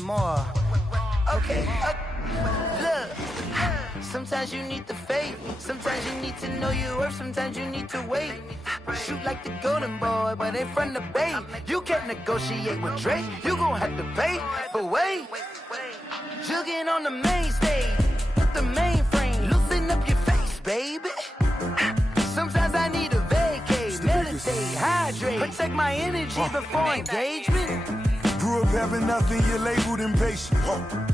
more. Okay, look. Sometimes you need the faith. Sometimes you need to know your worth. Sometimes you need to wait. Shoot like the golden boy, but in front of Bay. You can't negotiate with Drake. You gon' have to pay. But wait, jugging on the main stage. Put the mainframe. Loosen up your face, baby. Sometimes I need a vacate. Meditate, hydrate. Protect my energy before engagement. Grew up having nothing, you're labeled impatient.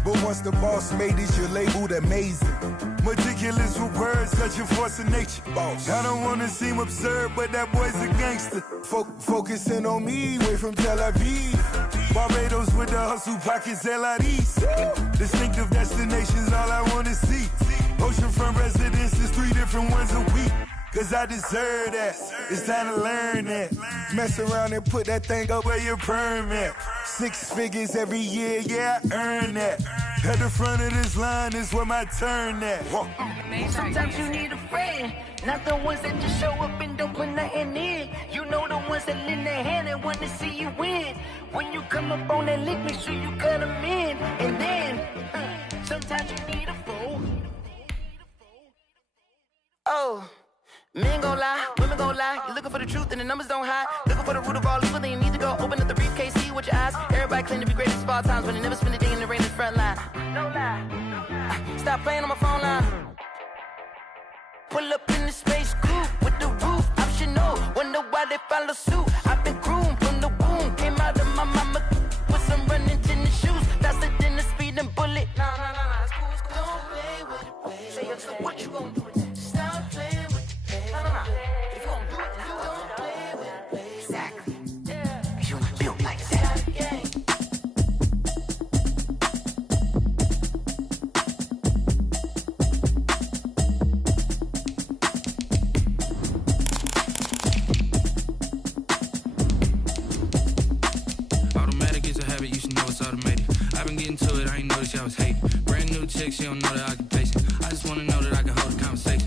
But once the boss made it, you're labeled amazing. Meticulous with words, such a force of nature. I don't wanna seem absurd, but that boy's a gangster. Focusing on me, way from Tel Aviv. Barbados with the hustle pockets, LIDs. Distinctive destinations, all I wanna see. Oceanfront residences, 3 different ones a week. Cause I deserve that, it's time to learn that. Mess around and put that thing up where your permit. 6 figures every year, yeah, I earn that. At the front of this line is where my turn at. Sometimes you need a friend, not the ones that just show up and don't put nothing in. You know the ones that lend their hand and want to see you win. When you come up on that lick, make sure you cut them in. And then, sometimes you need a fool. Oh. Men gon' lie, women gon' lie. You're looking for the truth and the numbers don't hide. Looking for the root of all evil, then you need to go open up the briefcase, see with your eyes. Everybody claim to be greatest of all times, but they never spend a day in the rain in the front line. No lie. Stop playing on my phone line. Pull up in the space coupe with the roof optional. Wonder why they follow suit. I've been groomed from the womb. Came out of my mama with some running tennis shoes. Faster than the speeding bullet. Nah, it's cool, it's cool. Don't play with it, baby. Say so what you gon' do with it? Stop playing with it. If you don't do it, then you don't play with it, baby. Exactly. Yeah. You built like that. Automatic is a habit, you should know it's automated. I've been getting to it, I ain't noticed y'all was hating. Brand new chick, she don't know the occupation. I just wanna know that I can hold a conversation.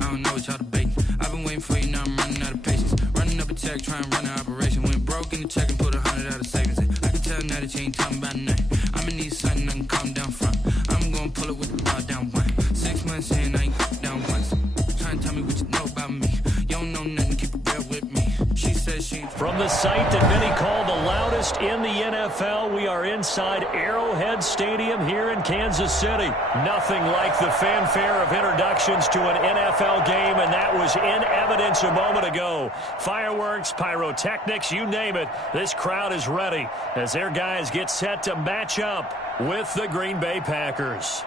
I don't know what y'all debating. I've been waiting for you, now I'm running out of patience. Running up a check, trying to run an operation. Went broke in the check and put 100 out of savings in. I can tell now that you ain't talking about nothing. I'm in need something, I can calm down front. I'm gonna pull it with the bar down one. 6 months in, I ain't down once. Trying to tell me what you know about me. You don't know nothing, keep it real with me. She says she... From the site that many call the loudest in the NFL, we are inside Arrowhead Stadium here in Kansas City. Nothing like the fanfare of introductions to an NFL game, and that was in evidence a moment ago. Fireworks, pyrotechnics, you name it. This crowd is ready as their guys get set to match up with the Green Bay Packers.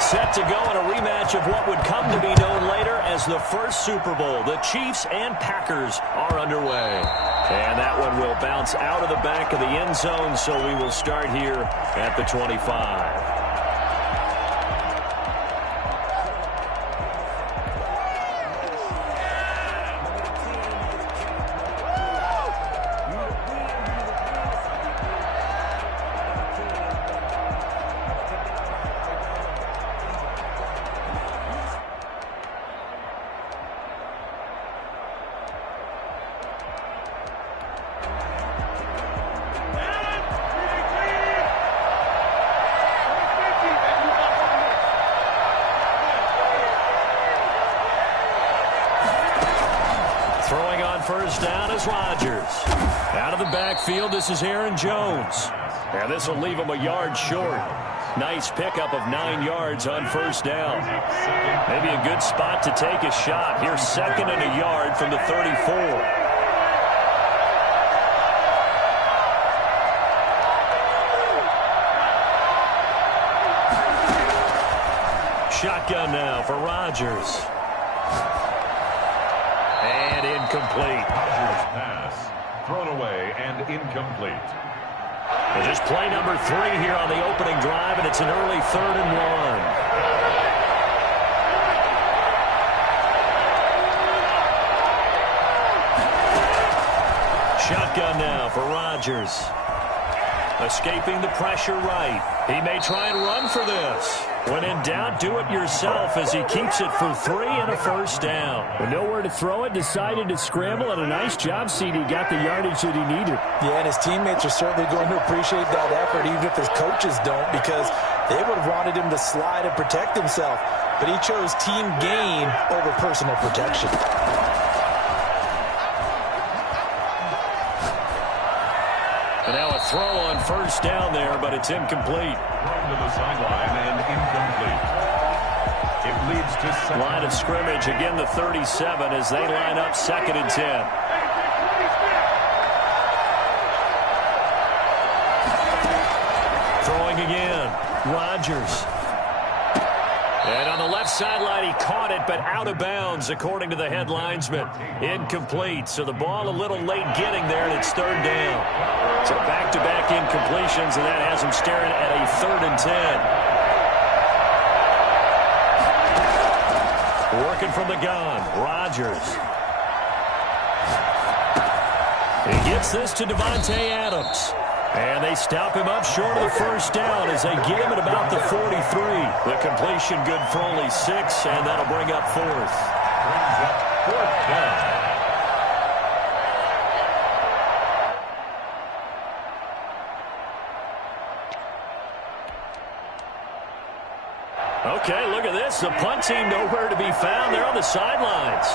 Set to go in a rematch of what would come to be known later as the first Super Bowl. The Chiefs and Packers are underway. And that one will bounce out of the back of the end zone, so we will start here at the 25. First down is Rodgers. Out of the backfield, this is Aaron Jones. And this will leave him a yard short. Nice pickup of 9 yards on first down. Maybe a good spot to take a shot. Here's 2nd and a yard from the 34. Shotgun now for Rodgers. And incomplete. Rodgers' pass thrown away and incomplete. Well, just play number 3 here on the opening drive, and it's an early 3rd and 1. Shotgun now for Rodgers. Escaping the pressure right. He may try and run for this. When in doubt, do it yourself as he keeps it for 3 and a first down. With nowhere to throw it, decided to scramble, and a nice job, CD. Got the yardage that he needed. Yeah, and his teammates are certainly going to appreciate that effort, even if his coaches don't, because they would have wanted him to slide and protect himself. But he chose team gain over personal protection. And now a throw on first down there, but it's incomplete. Thrown to the sideline and incomplete. It leads to second. Line of scrimmage, again the 37 as they line up 2nd and 10. Throwing again, Rodgers. And on the left sideline, he caught it, but out of bounds, according to the head linesman. Incomplete, so the ball a little late getting there, and it's 3rd down. So back-to-back incompletions, and that has him staring at a 3rd and 10. Working from the gun, Rodgers. He gets this to Devontae Adams. And they stop him up short of the first down as they get him at about the 43. The completion good for only 6, and that'll bring up 4th. Brings up 4th down. Okay, look at this. The punt team nowhere to be found. They're on the sidelines.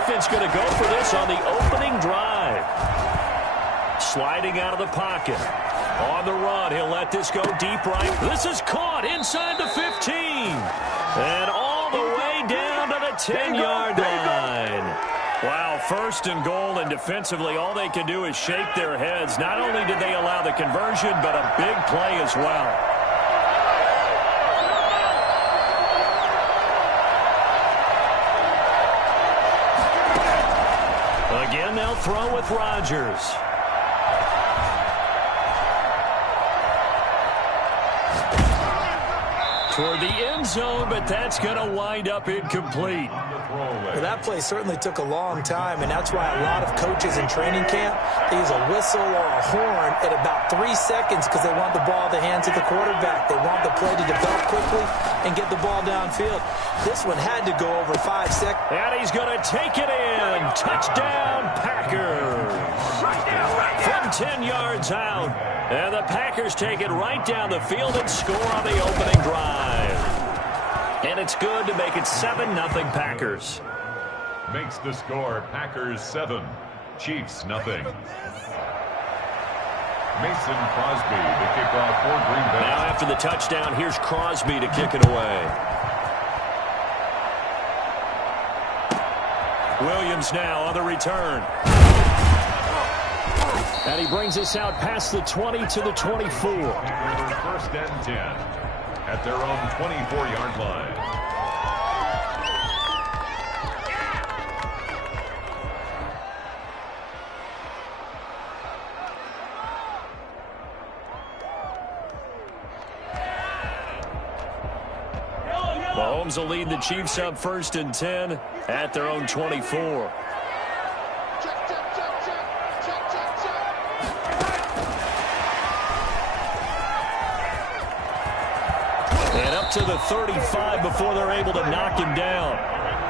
Offense going to go for this on the opening drive. Sliding out of the pocket. On the run, he'll let this go deep right. This is caught inside the 15. And all the way down to the 10-yard line. Wow, 1st and goal, and defensively all they can do is shake their heads. Not only did they allow the conversion, but a big play as well. Again, they'll throw with Rodgers. Toward the end zone, but that's going to wind up incomplete. Well, that play certainly took a long time, and that's why a lot of coaches in training camp, they use a whistle or a horn at about 3 seconds because they want the ball in the hands of the quarterback. They want the play to develop quickly and get the ball downfield. This one had to go over 5 seconds. And he's going to take it in. Touchdown, Packers. From 10 yards out. And the Packers take it right down the field and score on the opening drive. And it's good to make it 7-0 Packers. Makes the score Packers 7, Chiefs nothing. Mason Crosby to kick off for Green Bay. Now after the touchdown, here's Crosby to kick it away. Williams now on the return. And he brings us out past the 20 to the 24. 1st and 10 at their own 24-yard line. Mahomes will lead the Chiefs up 1st and 10 at their own 24. To the 35 before they're able to knock him down.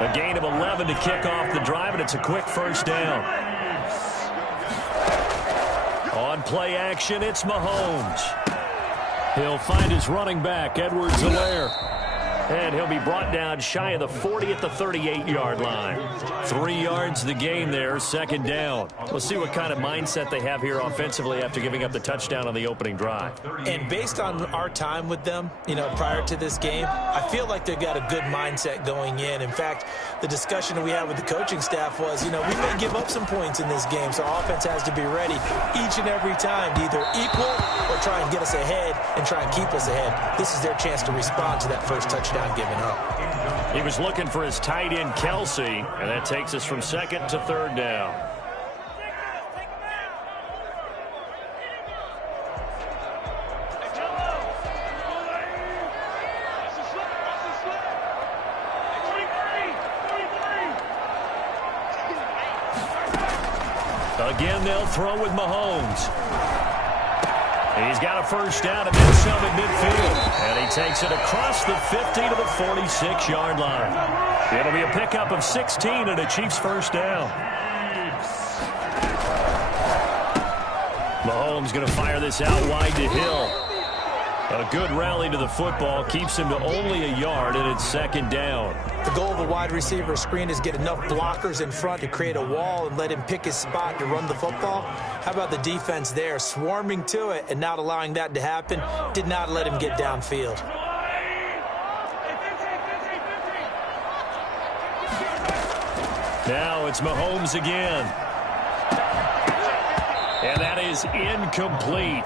A gain of 11 to kick off the drive, and it's a quick first down. On play action, it's Mahomes. He'll find his running back, Edwards-Helaire. And he'll be brought down shy of the 40 at the 38-yard line. 3 yards the gain there, 2nd down. We'll see what kind of mindset they have here offensively after giving up the touchdown on the opening drive. And based on our time with them, prior to this game, I feel like they've got a good mindset going in. In fact, the discussion we had with the coaching staff was, we may give up some points in this game, so our offense has to be ready each and every time to either equal or try and get us ahead and try and keep us ahead. This is their chance to respond to that first touchdown given up. He was looking for his tight end, Kelsey, and that takes us from 2nd to 3rd down. Again, they'll throw with Mahomes. He's got a first down and then some at midfield. And he takes it across the 50 to the 46-yard line. It'll be a pickup of 16 and a Chiefs first down. Mahomes going to fire this out wide to Hill. A good rally to the football keeps him to only a yard, and it's second down. The goal of a wide receiver screen is get enough blockers in front to create a wall and let him pick his spot to run the football. How about the defense there, swarming to it and not allowing that to happen? Did not let him get downfield. Now it's Mahomes again. And that is incomplete.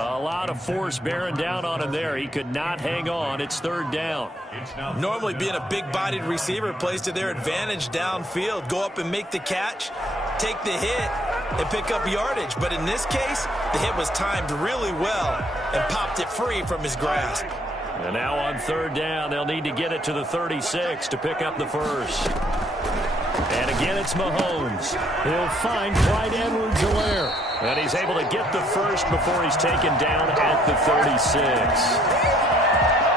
A lot of force bearing down on him there. He could not hang on. It's third down. Normally being a big-bodied receiver plays to their advantage downfield. Go up and make the catch, take the hit, and pick up yardage. But in this case, the hit was timed really well and popped it free from his grasp. And now on third down, they'll need to get it to the 36 to pick up the first. And again, it's Mahomes. He'll find Clyde Edwards-Helaire. And he's able to get the first before he's taken down at the 36.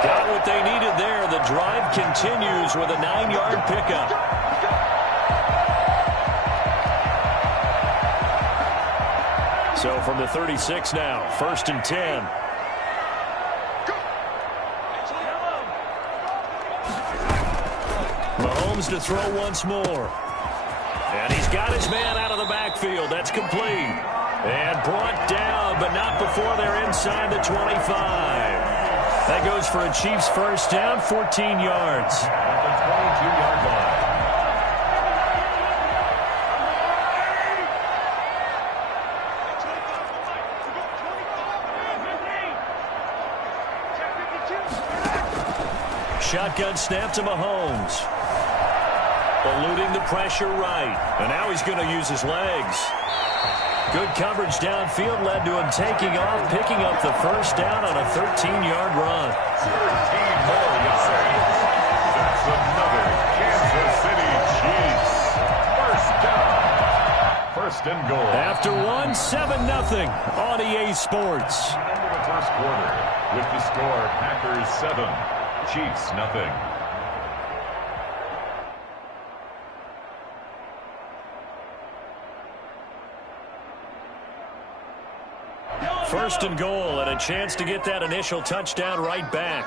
Got what they needed there. The drive continues with a 9-yard pickup. So from the 36 now, first and 10. Mahomes to throw once more. And he's got his man out of the backfield. That's complete. And brought down, but not before they're inside the 25. That goes for a Chiefs first down, 14 yards. At the 22-yard line. Shotgun snap to Mahomes. Eluding the pressure right. And now he's going to use his legs. Good coverage downfield led to him taking off, picking up the first down on a 13-yard run. 13 more yards. That's another Kansas City Chiefs. First down. First and goal. After one, 7-0 on EA Sports. End of the first quarter with the score Packers 7, Chiefs 0. First and goal, and a chance to get that initial touchdown right back.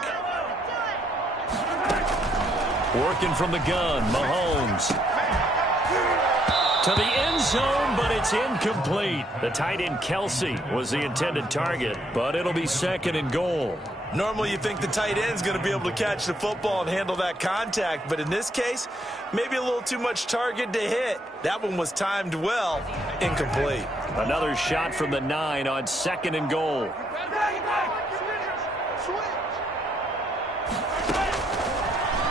Working from the gun, Mahomes. To the end zone, but it's incomplete. The tight end, Kelsey, was the intended target, but it'll be second and goal. Normally you think the tight end's going to be able to catch the football and handle that contact, but in this case, maybe a little too much target to hit. That one was timed well, incomplete. Another shot from the 9 on second and goal.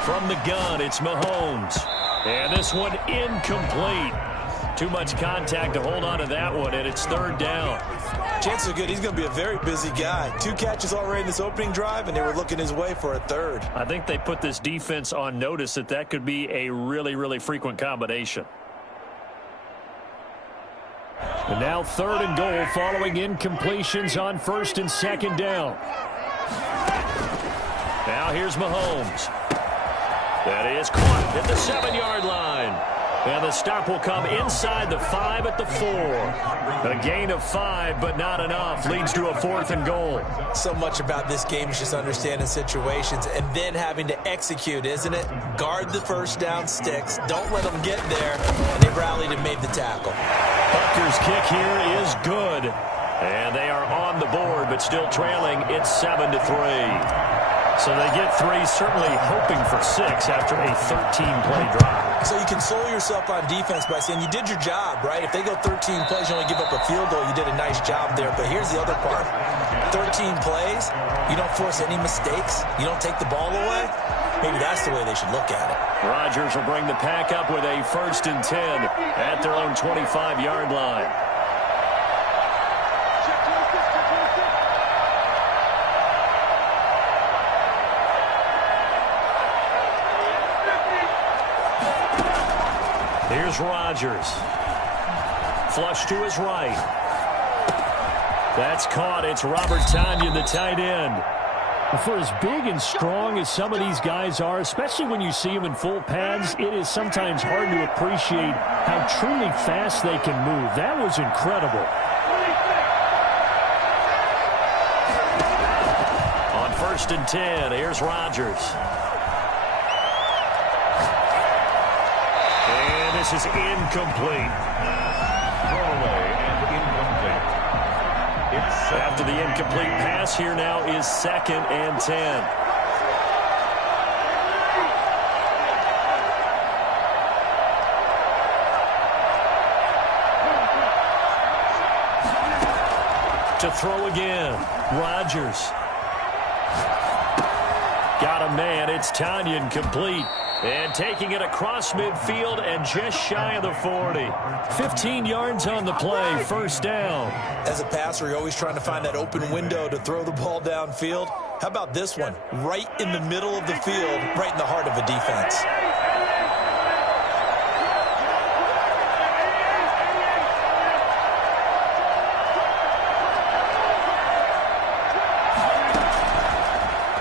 From the gun, it's Mahomes. And this one incomplete. Too much contact to hold on to that one, and it's third down. Chances are good he's going to be a very busy guy. 2 catches already in this opening drive, and they were looking his way for a third. I think they put this defense on notice that could be a really, really frequent combination. And now third and goal following incompletions on first and second down. Now here's Mahomes. That is caught at the 7-yard line. And the stop will come inside the 5 at the 4. A gain of 5, but not enough. Leads to a fourth and goal. So much about this game is just understanding situations and then having to execute, isn't it? Guard the first down sticks. Don't let them get there. And they rallied and made the tackle. Bucker's kick here is good. And they are on the board, but still trailing. It's 7-3. So they get 3, certainly hoping for 6 after a 13-play drive. So you console yourself on defense by saying you did your job, right? If they go 13 plays, you only give up a field goal, you did a nice job there. But here's the other part. 13 plays, you don't force any mistakes, you don't take the ball away. Maybe that's the way they should look at it. Rodgers will bring the pack up with a first and 10 at their own 25-yard line. Here's Rodgers. Flush to his right. That's caught. It's Robert Tonyan, the tight end. For as big and strong as some of these guys are, especially when you see them in full pads, it is sometimes hard to appreciate how truly fast they can move. That was incredible. On 1st and 10, here's Rodgers. And this is incomplete. Throwaway and incomplete. After the incomplete pass, here now is 2nd and 10. To throw again, Rodgers. Got a man, it's Tonyan, complete. And taking it across midfield and just shy of the 40. 15 yards on the play, 1st down. As a passer, you're always trying to find that open window to throw the ball downfield. How about this one? Right in the middle of the field, right in the heart of a defense.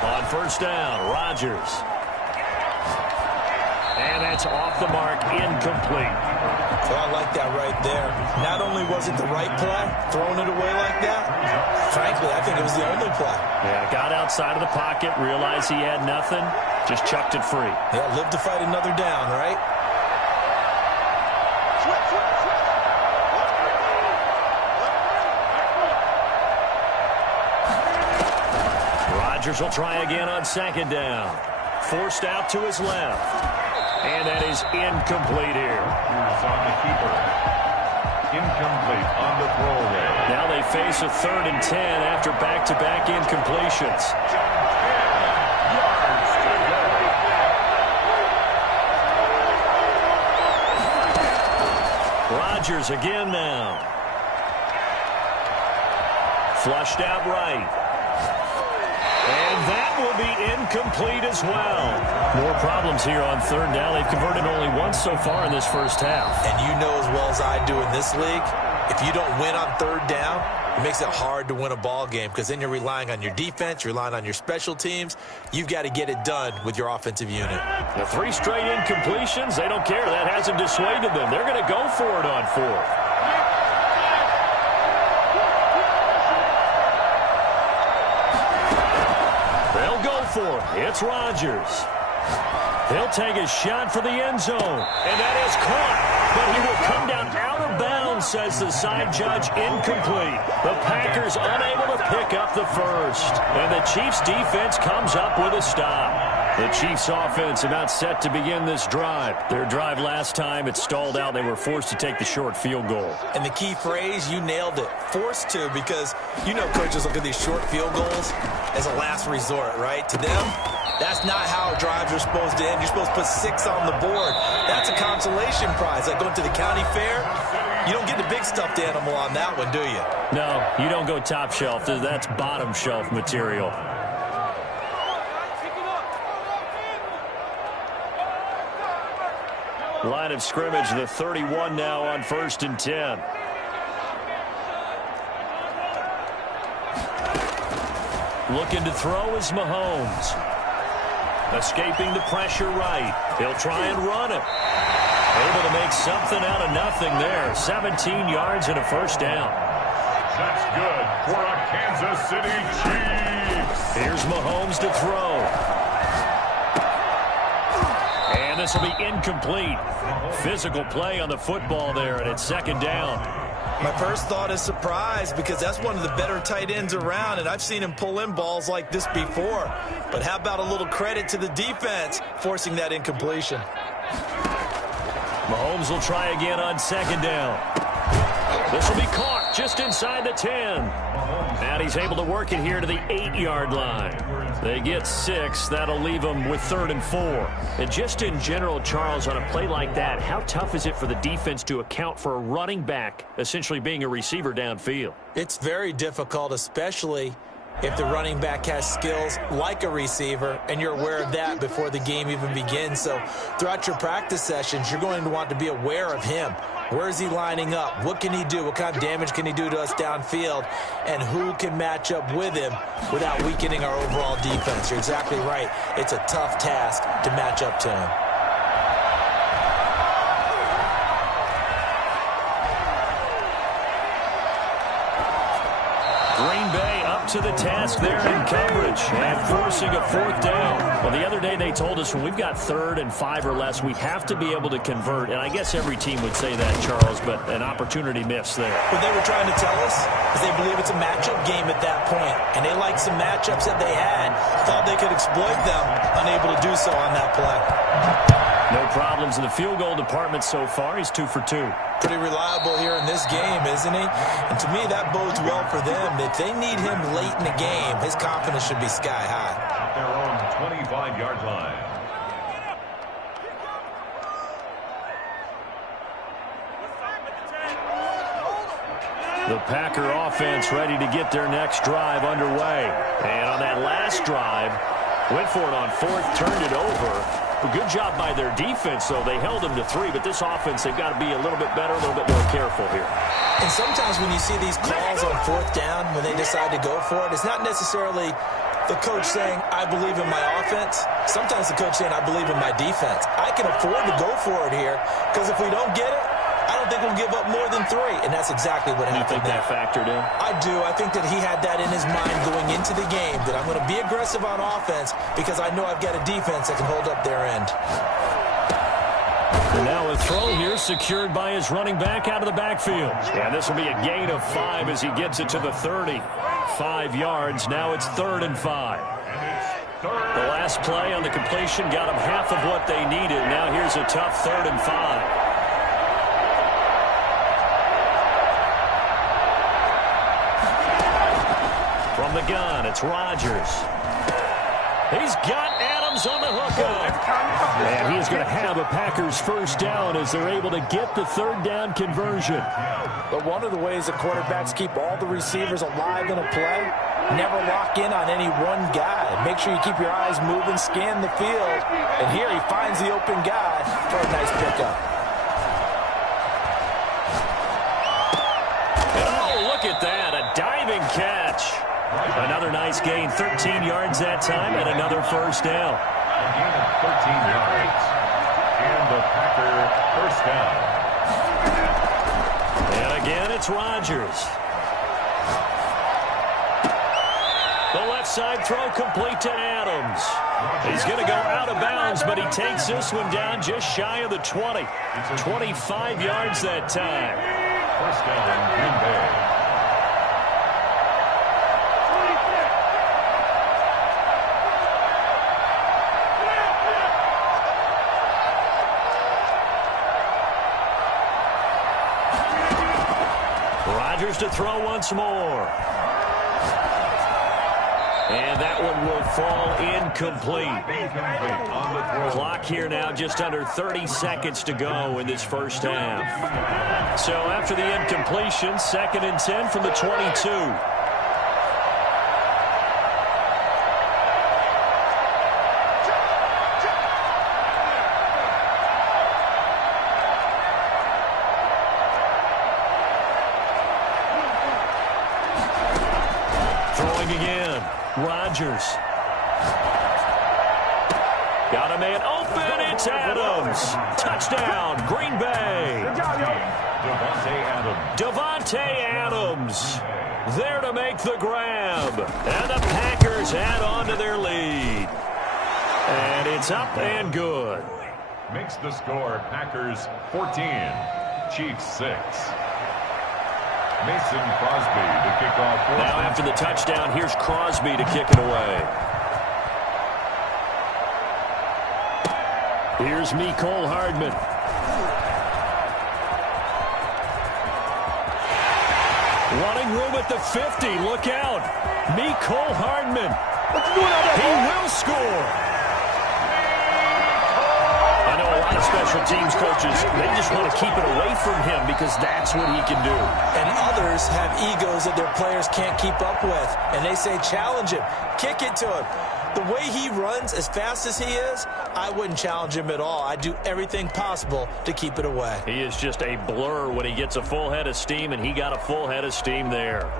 On 1st down, Rodgers. And that's off the mark, incomplete. So I like that right there. Not only was it the right play, throwing it away like that, frankly, I think it was the only play. Yeah, got outside of the pocket, realized he had nothing, just chucked it free. Yeah, live to fight another down, right? Rodgers will try again on 2nd down. Forced out to his left. And that is incomplete here. Here's on the keeper. Incomplete on the throwaway. Now they face a 3rd and 10 after back-to-back incompletions. 10 yards to go. Rodgers again now. Flushed out right. And that will be incomplete as well. More problems here on 3rd down. They've converted only once so far in this 1st half. And you know as well as I do in this league, if you don't win on 3rd down, it makes it hard to win a ball game because then you're relying on your defense, you're relying on your special teams. You've got to get it done with your offensive unit. The 3 straight incompletions, they don't care. That hasn't dissuaded them. They're going to go for it on 4th. For it. It's Rodgers. He'll take a shot for the end zone. And that is caught. But he will come down out of bounds, says the side judge. Incomplete. The Packers unable to pick up the 1st. And the Chiefs defense comes up with a stop. The Chiefs offense about set to begin this drive. Their drive last time, it stalled out. They were forced to take the short field goal. And the key phrase, you nailed it. Forced to, because you know coaches look at these short field goals as a last resort, right? To them, that's not how drives are supposed to end. You're supposed to put 6 on the board. That's a consolation prize. Like going to the county fair, you don't get the big stuffed animal on that one, do you? No, you don't go top shelf. That's bottom shelf material. Line of scrimmage, the 31 now on 1st and 10. Looking to throw is Mahomes. Escaping the pressure right. He'll try and run it. Able to make something out of nothing there. 17 yards and a 1st down. That's good for a Kansas City Chiefs. Here's Mahomes to throw. And this will be incomplete. Physical play on the football there, and it's 2nd down. My first thought is surprise because that's one of the better tight ends around, and I've seen him pull in balls like this before. But how about a little credit to the defense forcing that incompletion? Mahomes will try again on 2nd down. This will be caught just inside the 10. And he's able to work it here to the 8-yard line. They get 6. That'll leave them with 3rd and 4. And just in general, Charles, on a play like that, how tough is it for the defense to account for a running back essentially being a receiver downfield? It's very difficult, especially if the running back has skills like a receiver, and you're aware of that before the game even begins. So throughout your practice sessions, you're going to want to be aware of him. Where is he lining up? What can he do? What kind of damage can he do to us downfield? And who can match up with him without weakening our overall defense? You're exactly right. It's a tough task to match up to him. Green Bay up to the task there in coverage and forcing a 4th down. Well, the other day they told us when we've got 3rd and 5 or less, we have to be able to convert. And I guess every team would say that, Charles, but an opportunity missed there. What they were trying to tell us is they believe it's a matchup game at that point, and they liked some matchups that they had, thought they could exploit them, unable to do so on that play. No problems in the field goal department so far. He's 2 for 2. Pretty reliable here in this game, isn't he? And to me, that bodes well for them. If they need him late in the game, his confidence should be sky high. At their own 25-yard line. The Packer offense ready to get their next drive underway. And on that last drive, went for it on 4th, turned it over. A good job by their defense, though. They held them to 3, but this offense, they've got to be a little bit better, a little bit more careful here. And sometimes when you see these calls on 4th down, when they decide to go for it, it's not necessarily the coach saying, I believe in my offense. Sometimes the coach saying, I believe in my defense. I can afford to go for it here, because if we don't get it, I don't think we'll give up more than 3, and that's exactly what happened. You think that factored in? I do. I think that he had that in his mind going into the game, that I'm going to be aggressive on offense because I know I've got a defense that can hold up their end. And now a throw here secured by his running back out of the backfield. And this will be a gain of 5 as he gets it to the 30. 5 yards. Now it's 3rd and 5. The last play on the completion got them half of what they needed. Now here's a tough 3rd and 5. From the gun, it's Rodgers. He's got Adams on the hookup. And he's going to have a Packers 1st down as they're able to get the 3rd down conversion. But one of the ways the quarterbacks keep all the receivers alive in a play, never lock in on any one guy. Make sure you keep your eyes moving, scan the field. And here he finds the open guy for a nice pickup. Oh, look at that, a diving catch. Another nice gain, 13 yards that time, and another 1st down. A gain of 13 yards. And the Packer 1st down. And again, it's Rodgers. The left side throw complete to Adams. He's going to go out of bounds, but he takes this one down just shy of the 20. 25 yards that time. 1st down, Green Bay. To throw once more. And that one will fall incomplete. Clock here now just under 30 seconds to go in this 1st half. So after the incompletion, 2nd and 10 from the 22. Rodgers. Got a man open. It's Adams. Touchdown, Green Bay. Devontae Adams there to make the grab. And the Packers add on to their lead. And it's up and good. Makes the score Packers 14, Chiefs 6. Mason Crosby to kick off. Now after the touchdown, here's Crosby to kick it away. Here's Mecole Hardman. Running room at the 50. Look out. Mecole Hardman. He will score. I know a lot of special special teams coaches, they just want to keep it away from him because that's what he can do. And others have egos that their players can't keep up with. And they say, challenge him, kick it to him. The way he runs, as fast as he is, I wouldn't challenge him at all. I'd do everything possible to keep it away. He is just a blur when he gets a full head of steam, and he got a full head of steam there.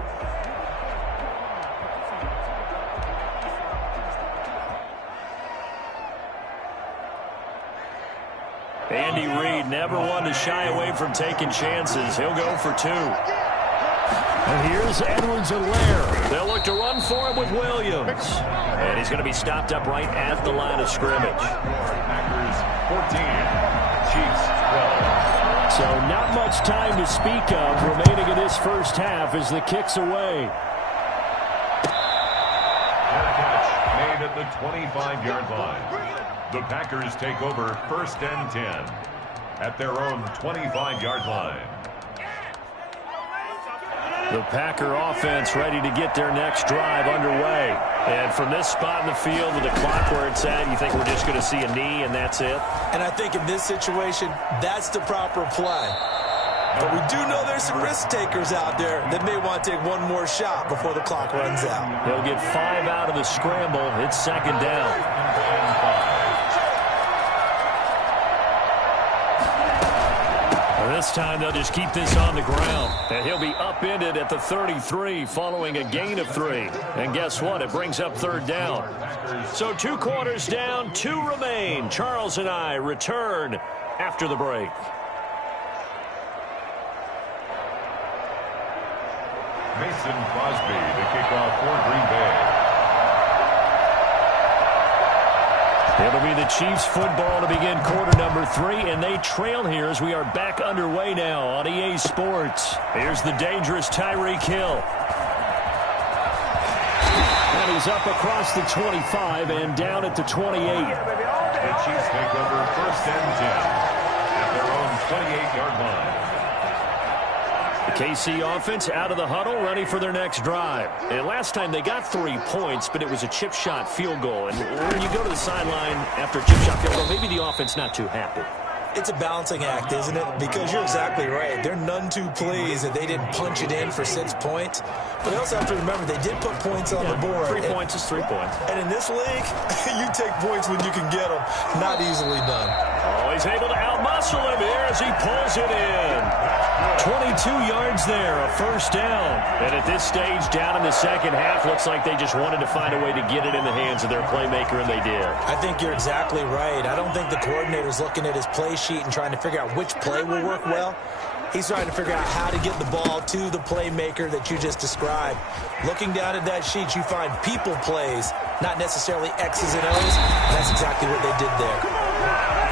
Andy Reid never one to shy away from taking chances. He'll go for 2. And here's Edwards-Helaire. They'll look to run for him with Williams. And he's going to be stopped up right at the line of scrimmage. Packers 14, Chiefs 12. So not much time to speak of remaining in this first half as the kick's away. Fair catch made at the 25-yard line. The Packers take over 1st and 10 at their own 25-yard line. The Packer offense ready to get their next drive underway. And from this spot in the field with the clock where it's at, you think we're just going to see a knee and that's it? And I think in this situation, that's the proper play. But we do know there's some risk takers out there that may want to take one more shot before the clock runs out. They'll get 5 out of the scramble. It's 2nd down. This time they'll just keep this on the ground. And he'll be upended at the 33 following a gain of 3. And guess what? It brings up 3rd down. So 2 quarters down, 2 remain. Charles and I return after the break. Mason Crosby to kick off for Green Bay. It'll be the Chiefs football to begin quarter number 3, and they trail here as we are back underway now on EA Sports. Here's the dangerous Tyreek Hill. And he's up across the 25 and down at the 28. The Chiefs take over 1st and 10 at their own 28-yard line. The KC offense out of the huddle, ready for their next drive. And last time they got 3 points, but it was a chip shot field goal. And when you go to the sideline after a chip shot field goal, maybe the offense not too happy. It's a balancing act, isn't it? Because you're exactly right. They're none too pleased that they didn't punch it in for 6 points. But they also have to remember they did put points on the board. 3 points is 3 points. And in this league, you take points when you can get them. Not easily done. Oh, he's able to outmuscle him here as he pulls it in. 22 yards there, a 1st down. And at this stage, down in the second half, looks like they just wanted to find a way to get it in the hands of their playmaker, and they did. I think you're exactly right. I don't think the coordinator's looking at his play sheet and trying to figure out which play will work well. He's trying to figure out how to get the ball to the playmaker that you just described. Looking down at that sheet, you find people plays, not necessarily X's and O's. That's exactly what they did there.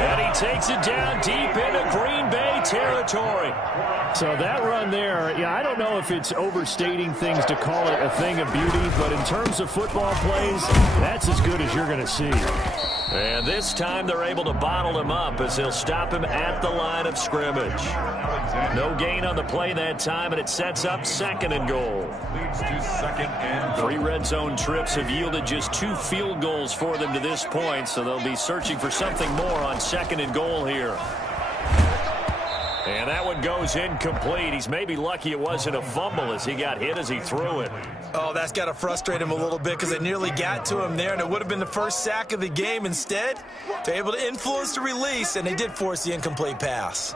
And he takes it down deep into Green Bay territory. So that run there, yeah, I don't know if it's overstating things to call it a thing of beauty, but in terms of football plays, that's as good as you're going to see. And this time they're able to bottle him up as they'll stop him at the line of scrimmage. No gain on the play that time, and it sets up 2nd and goal. Leads to 2nd and 3 red zone trips have yielded just 2 field goals for them to this point, so they'll be searching for something more on 2nd and goal here. And that one goes incomplete. He's maybe lucky it wasn't a fumble as he got hit as he threw it. Oh, that's got to frustrate him a little bit because they nearly got to him there, and it would have been the first sack of the game. Instead, they're able to influence the release, and they did force the incomplete pass.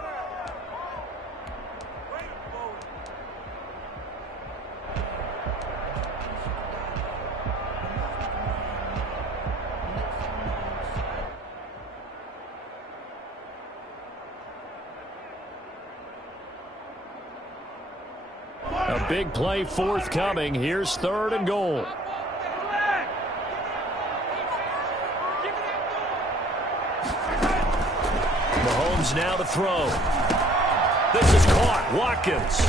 A big play forthcoming. Here's 3rd and goal. Mahomes now to throw. This is caught. Watkins.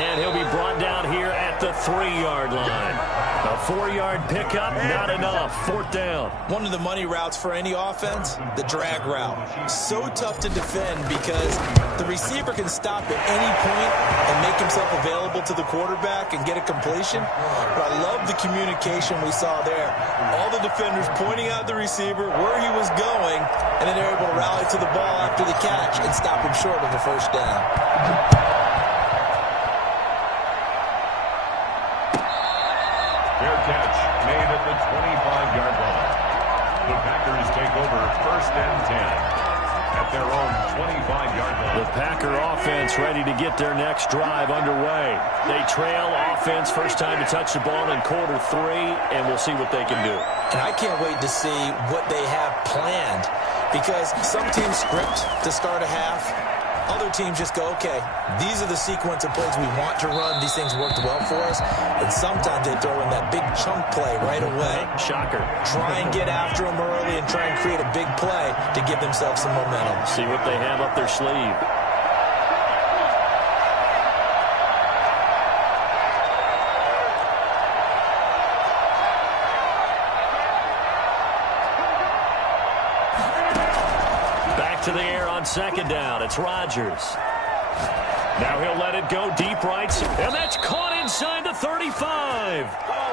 And he'll be brought down here at the 3-yard line. A 4-yard pickup, not enough. 4th down. One of the money routes for any offense, the drag route. So tough to defend because the receiver can stop at any point and make himself available to the quarterback and get a completion. But I love the communication we saw there. All the defenders pointing out the receiver, where he was going, and then they're able to rally to the ball after the catch and stop him short of a 1st down. Fair catch made at the 25-yard line. The Packers take over 1st and 10 at their own 25-yard line. The Packer offense ready to get their next drive underway. They trail offense, first time to touch the ball in quarter 3, and we'll see what they can do. And I can't wait to see what they have planned because some teams script to start a half. Other teams just go, okay, these are the sequence of plays we want to run. These things worked well for us. And sometimes they throw in that big chunk play right away. Shocker. Try and get after them early and try and create a big play to give themselves some momentum. See what they have up their sleeve. To the air on 2nd down. It's Rodgers. Now he'll let it go deep right. And that's caught inside the 35.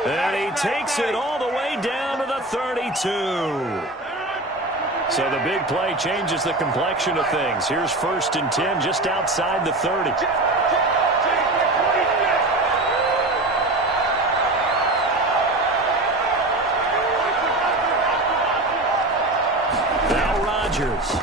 And he takes it all the way down to the 32. So the big play changes the complexion of things. Here's 1st and 10 just outside the 30. Now Rodgers.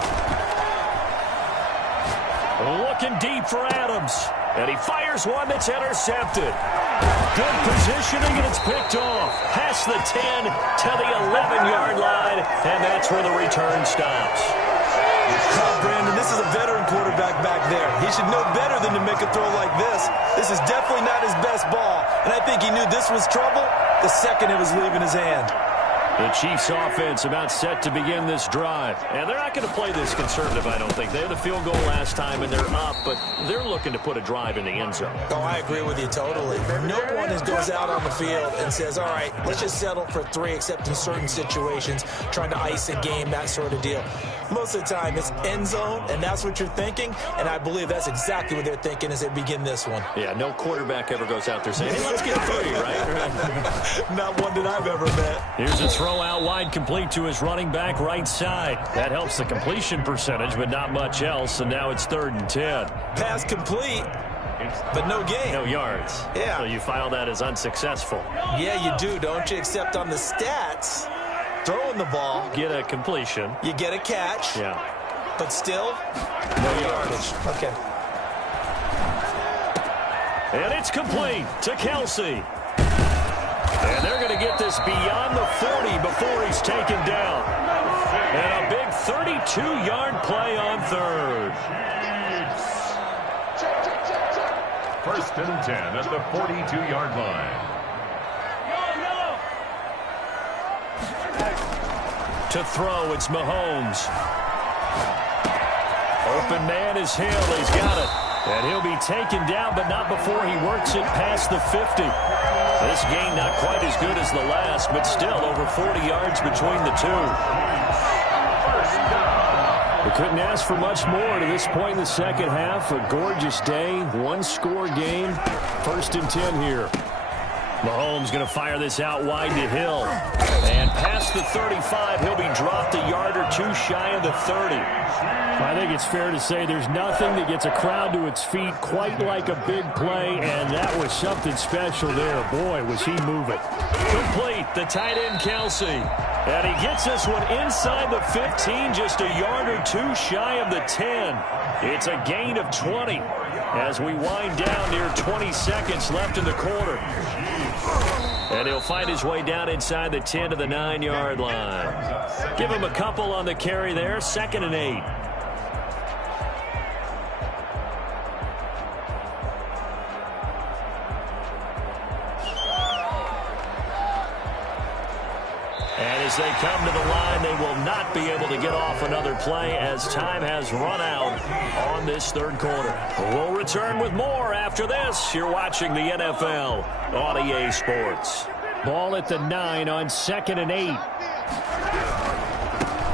Looking deep for Adams. And he fires one that's intercepted. Good positioning, and it's picked off. Past the 10 to the 11-yard line, and that's where the return stops. Brandon, this is a veteran quarterback back there. He should know better than to make a throw like this. This is definitely not his best ball, and I think he knew this was trouble the second it was leaving his hand. The Chiefs offense about set to begin this drive. And they're not going to play this conservative, I don't think. They had the field goal last time, and they're up, but they're looking to put a drive in the end zone. Oh, I agree with you totally. No one goes out on the field and says, all right, let's just settle for 3, except in certain situations, trying to ice a game, that sort of deal. Most of the time, it's end zone, and that's what you're thinking, and I believe that's exactly what they're thinking as they begin this one. Yeah, no quarterback ever goes out there saying, hey, let's get 3, right? Not one that I've ever met. Here's a throw out wide complete to his running back right side. That helps the completion percentage, but not much else, and now it's 3rd and 10. Pass complete, but no gain. No yards. Yeah. So you file that as unsuccessful. Yeah, you do, don't you? Except on the stats, throwing the ball. Get a completion. You get a catch. Yeah. But still, no yardage. Okay. And it's complete to Kelsey. And they're going to get this beyond the 40 before he's taken down. And a big 32-yard play on 3rd. 1st and 10 at the 42-yard line. To throw, it's Mahomes. Open man is Hill. He's got it. And he'll be taken down, but not before he works it past the 50. This game not quite as good as the last, but still over 40 yards between the two. We couldn't ask for much more to this point in the second half. A gorgeous day, one-score game. 1st and 10 here. Mahomes going to fire this out wide to Hill. And past the 35, he'll be dropped a yard or 2 shy of the 30. I think it's fair to say there's nothing that gets a crowd to its feet quite like a big play, and that was something special there. Boy, was he moving. Complete, the tight end Kelsey. And he gets this one inside the 15, just a yard or 2 shy of the 10. It's a gain of 20 as we wind down near 20 seconds left in the quarter. And he'll find his way down inside the 10 to the 9-yard line. Give him a couple on the carry there, 2nd and 8. As they come to the line, they will not be able to get off another play as time has run out on this third quarter. We'll return with more after this. You're watching the NFL on EA Sports. Ball at the 9 on 2nd and 8.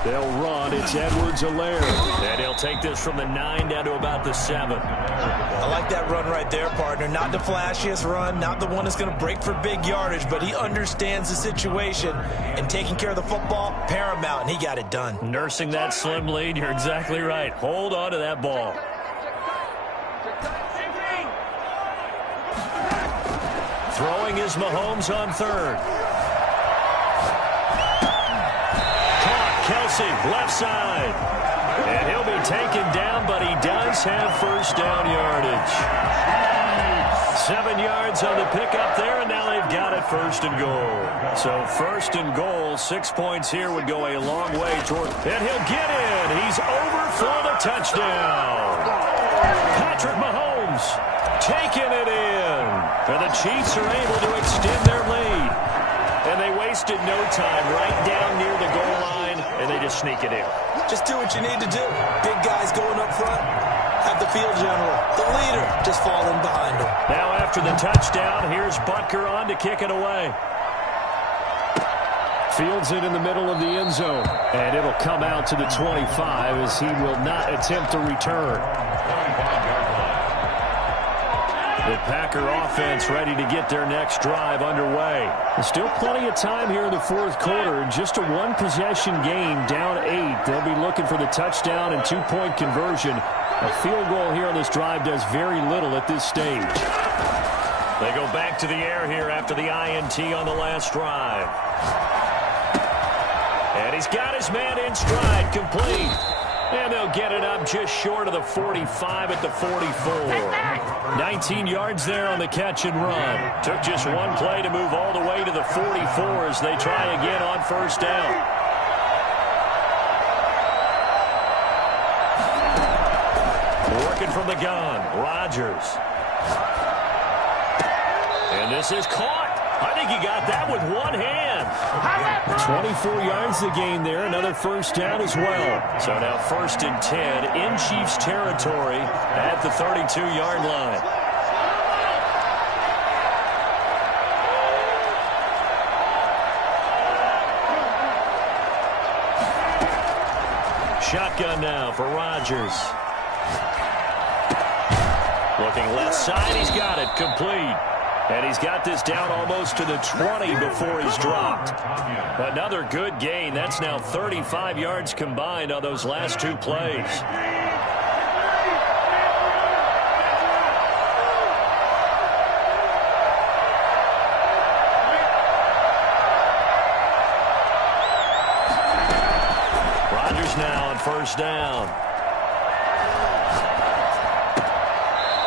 They'll run. It's Edwards-Helaire. And he'll take this from the 9 down to about the 7. I like that run right there, partner. Not the flashiest run, not the one that's going to break for big yardage, but he understands the situation, and taking care of the football, paramount, and he got it done. Nursing that slim lead, you're exactly right. Hold on to that ball. Throwing is Mahomes on 3rd. Kelsey, left side. And he'll be taken down, but he does have first down yardage. 7 yards on the pickup there, and now they've got it 1st and goal. So 1st and goal, 6 points here would go a long way toward. And he'll get in. He's over for the touchdown. Patrick Mahomes taking it in. And the Chiefs are able to extend their lead. And they wasted no time right down near the goal line, and they just sneak it in. Just do what you need to do. Big guys going up front. Have the field general, the leader, just falling behind him. Now after the touchdown, here's Butker on to kick it away. Fields it in the middle of the end zone. And it'll come out to the 25 as he will not attempt to return. The Packer offense ready to get their next drive underway. There's still plenty of time here in the 4th quarter. Just a one-possession game, down 8. They'll be looking for the touchdown and 2-point conversion. A field goal here on this drive does very little at this stage. They go back to the air here after the INT on the last drive. And he's got his man in stride, complete. And they'll get it up just short of the 45 at the 44. 19 yards there on the catch and run. Took just one play to move all the way to the 44 as they try again on 1st down. Working from the gun, Rodgers. And this is caught. I think he got that with one hand. 24 yards to gain there. Another 1st down as well. So now 1st and 10 in Chiefs territory at the 32-yard line. Shotgun now for Rodgers. Looking left side. He's got it. Complete. And he's got this down almost to the 20 before he's dropped. Another good gain. That's now 35 yards combined on those last 2 plays. Rodgers now on 1st down.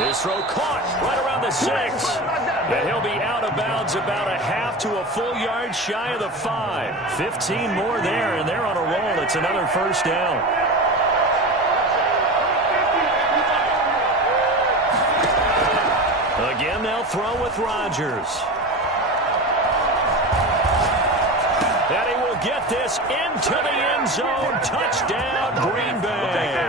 His throw caught right around the 6. And he'll be out of bounds about a half to a full yard shy of the 5. 15 more there, and they're on a roll. It's another 1st down. Again, they'll throw with Rodgers. And he will get this into the end zone. Touchdown, Green Bay.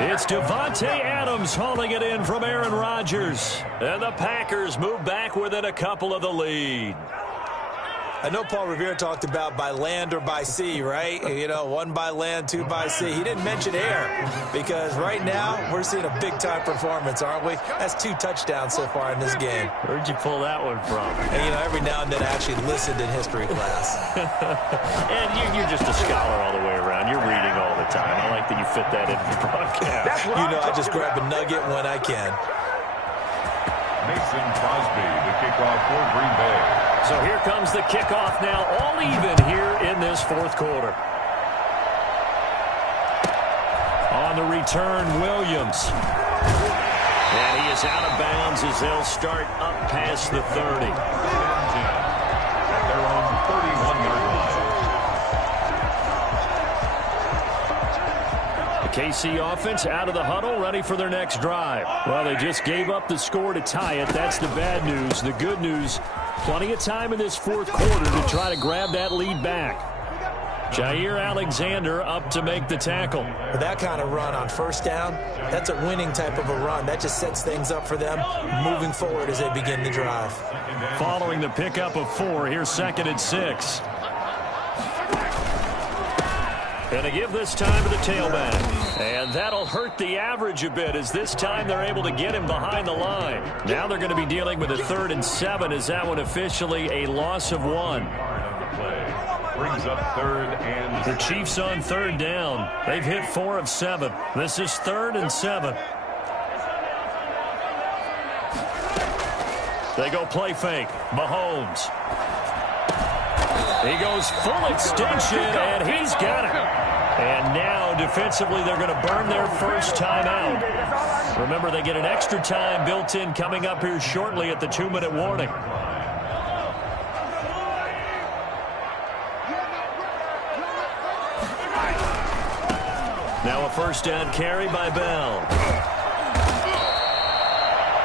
It's Devontae Adams hauling it in from Aaron Rodgers. And the Packers move back within a couple of the lead. I know Paul Revere talked about by land or by sea, right? You know, 1 by land, 2 by sea. He didn't mention air because right now we're seeing a big-time performance, aren't we? That's 2 touchdowns so far in this game. Where'd you pull that one from? And, you know, every now and then I actually listened in history class. And you're just a scholar all the way around. You're reading all the time. I like that you fit that into the broadcast. You know, I just grab a nugget when I can. Mason Crosby, the kickoff for Green Bay. So here comes the kickoff now, all even here in this 4th quarter. On the return, Williams. And he is out of bounds as they'll start up past the 30. At their own 31-yard line. The KC offense out of the huddle, ready for their next drive. Well, they just gave up the score to tie it. That's the bad news. The good news, plenty of time in this 4th quarter to try to grab that lead back. Jair Alexander up to make the tackle. That kind of run on first down, that's a winning type of a run. That just sets things up for them moving forward as they begin the drive. Following the pickup of 4, here's 2nd and 6. And they give this time to the tailback. And that'll hurt the average a bit as this time they're able to get him behind the line. Now they're going to be dealing with a 3rd and 7 as that one officially a loss of 1. Brings up 3rd and The Chiefs on 3rd down. They've hit 4 of 7. This is 3rd and 7. They go play fake. Mahomes. He goes full extension, and he's got it. And now, defensively, they're going to burn their first timeout. Remember, they get an extra time built in coming up here shortly at the 2-minute warning. Now a first down carry by Bell.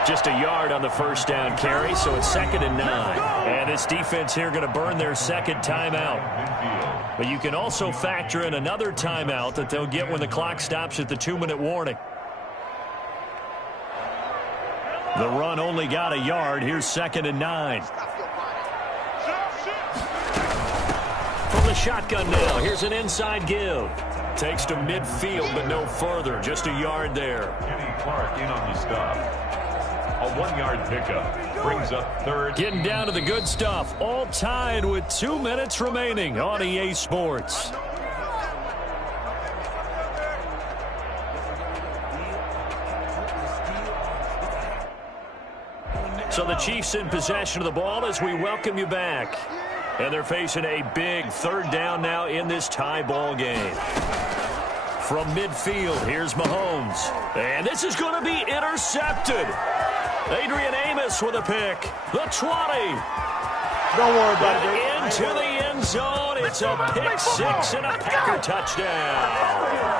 Just a yard on the first down carry, so it's 2nd and 9. And this defense here going to burn their 2nd timeout. But you can also factor in another timeout that they'll get when the clock stops at the 2-minute warning. The run only got a yard. Here's 2nd and 9. From the shotgun now, here's an inside give. Takes to midfield, but no further. Just a yard there. Kenny Clark in on the stop. A 1-yard pickup. Brings up 3rd. Getting down to the good stuff. All tied with 2 minutes remaining on EA Sports. So the Chiefs in possession of the ball as we welcome you back. And they're facing a big 3rd down now in this tie ball game. From midfield, here's Mahomes. And this is going to be intercepted. Adrian Amos with a pick. The 20. Don't worry about it. Into the end zone. It's a pick 6 and a Packer touchdown.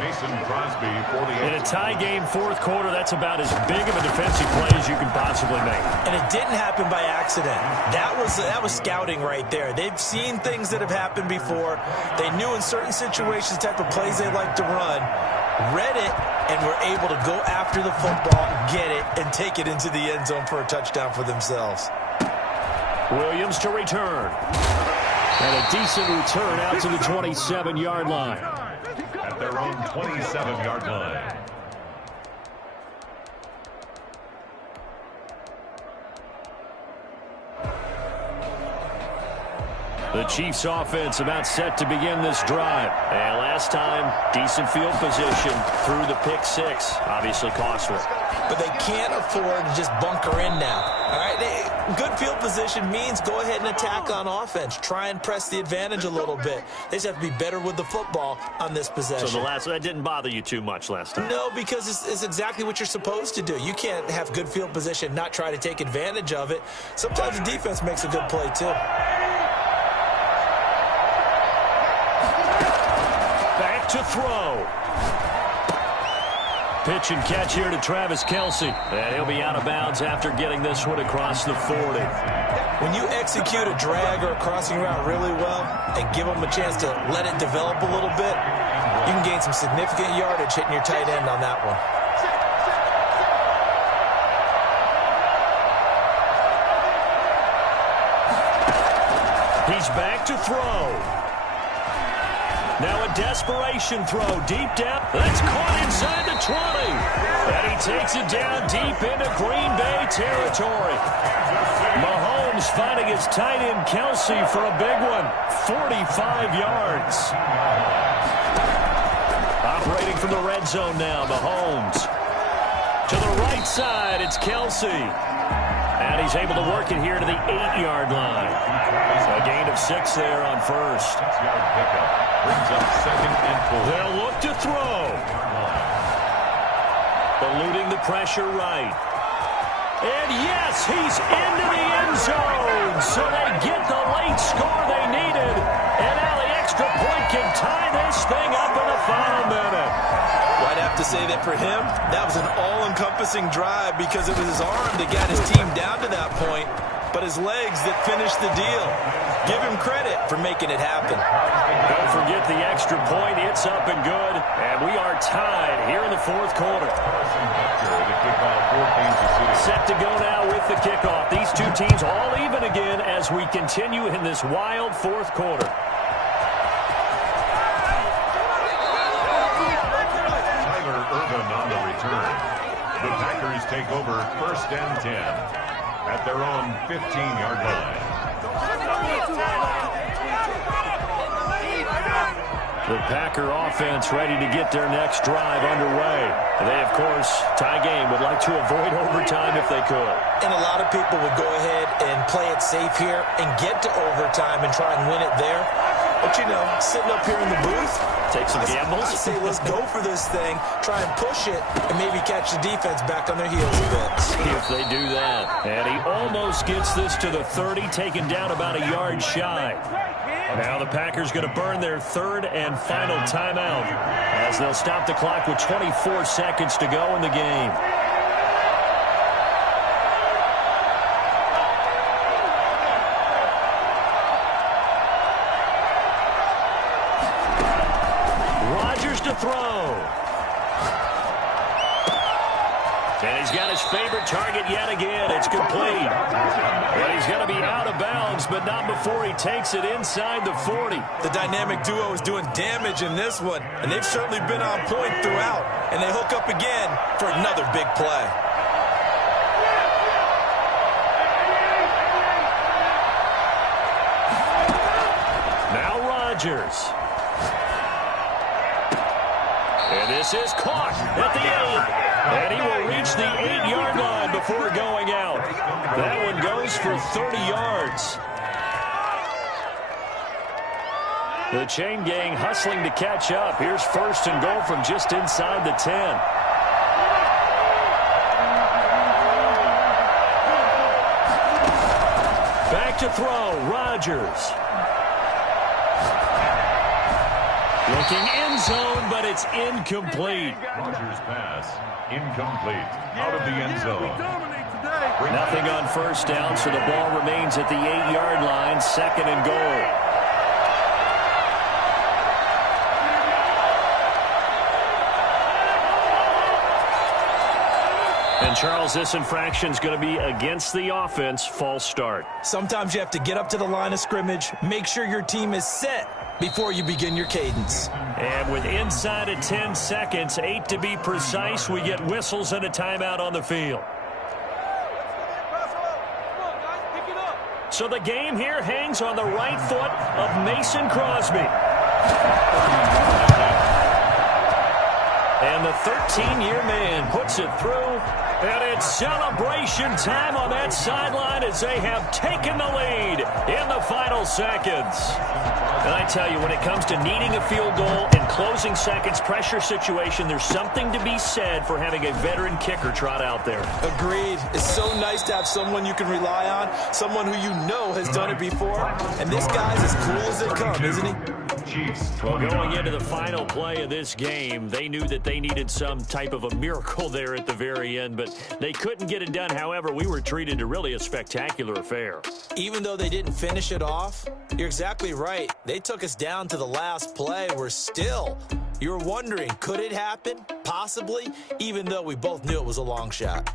Mason Crosby for the In a tie game, 4th quarter, that's about as big of a defensive play as you can possibly make. And it didn't happen by accident. That was scouting right there. They've seen things that have happened before. They knew in certain situations the type of plays they like to run, read it, and were able to go after the football, get it, and take it into the end zone for a touchdown for themselves. Williams to return. And a decent return out to the 27-yard line. at their own 27-yard line. The Chiefs offense about set to begin this drive. And last time, decent field position through the pick six. Obviously costly. But they can't afford to just bunker in now. All right, good field position means go ahead and attack on offense. Try and press the advantage a little bit. They just have to be better with the football on this possession. So that didn't bother you too much last time? No, because it's exactly what you're supposed to do. You can't have good field position, not try to take advantage of it. Sometimes the defense makes a good play too. Back to throw. Pitch and catch here to Travis Kelce. And he'll be out of bounds after getting this one across the 40. When you execute a drag or a crossing route really well and give them a chance to let it develop a little bit, you can gain some significant yardage hitting your tight end on that one. He's back to throw. Now a desperation throw deep down. That's caught inside the 20. And he takes it down deep into Green Bay territory. Mahomes finding his tight end Kelce for a big one. 45 yards. Operating from the red zone now, Mahomes. To the right side, it's Kelce. And he's able to work it here to the 8-yard line. A gain of 6 there on first. 6-yard pickup. Brings up 2nd and 4. They'll look to throw. Eluding the pressure right. And yes, he's into the end zone. So they get the late score they needed. And now the extra point can tie this thing up in the final minute. Well, I'd have to say that for him, that was an all-encompassing drive because it was his arm that got his team down to that point, but his legs that finished the deal. Give him credit for making it happen. Don't forget the extra point. It's up and good. And we are tied here in the fourth quarter. Set to go now with the kickoff. These two teams all even again as we continue in this wild fourth quarter. Tyler Irvin on the return. The Packers take over 1st and 10 at their own 15-yard line. The Packer offense ready to get their next drive underway. They, of course, tie game, would like to avoid overtime if they could. And a lot of people would go ahead and play it safe here and get to overtime and try and win it there. But, you know, sitting up here in the booth, take some gambles. I say let's go for this thing, try and push it, and maybe catch the defense back on their heels a bit. See if they do that. And he almost gets this to the 30, taken down about a yard shy. Now the Packers going to burn their third and final timeout as they'll stop the clock with 24 seconds to go in the game. Rodgers to throw. And he's got his favorite target yet again. It's complete. But he's going to be out of bounds, but not before he takes it inside the 40. The dynamic duo is doing damage in this one, and they've certainly been on point throughout. And they hook up again for another big play. Now Rodgers. And this is caught at the 8. And he will reach the 8-yard line before going out. That one goes for 30 yards. The chain gang hustling to catch up. Here's 1st and goal from just inside the 10. Back to throw, Rodgers. Looking end zone, but it's incomplete. Rodgers' pass, incomplete, out of the end zone. Nothing on 1st down, so the ball remains at the 8-yard line, 2nd and goal. And, Charles, this infraction's going to be against the offense, false start. Sometimes you have to get up to the line of scrimmage, make sure your team is set before you begin your cadence. And with inside of 10 seconds, 8 to be precise, we get whistles and a timeout on the field. So the game here hangs on the right foot of Mason Crosby. And the 13-year man puts it through. And it's celebration time on that sideline as they have taken the lead in the final seconds. And I tell you, when it comes to needing a field goal in closing seconds, pressure situation, there's something to be said for having a veteran kicker trot out there. Agreed. It's so nice to have someone you can rely on, someone who you know has done it before. And this guy's as cool as they come, isn't he? Well, going into the final play of this game, they knew that they needed some type of a miracle there at the very end, but they couldn't get it done. However, we were treated to really a spectacular affair. Even though they didn't finish it off, you're exactly right. They took us down to the last play. You're wondering, could it happen? Possibly, even though we both knew it was a long shot.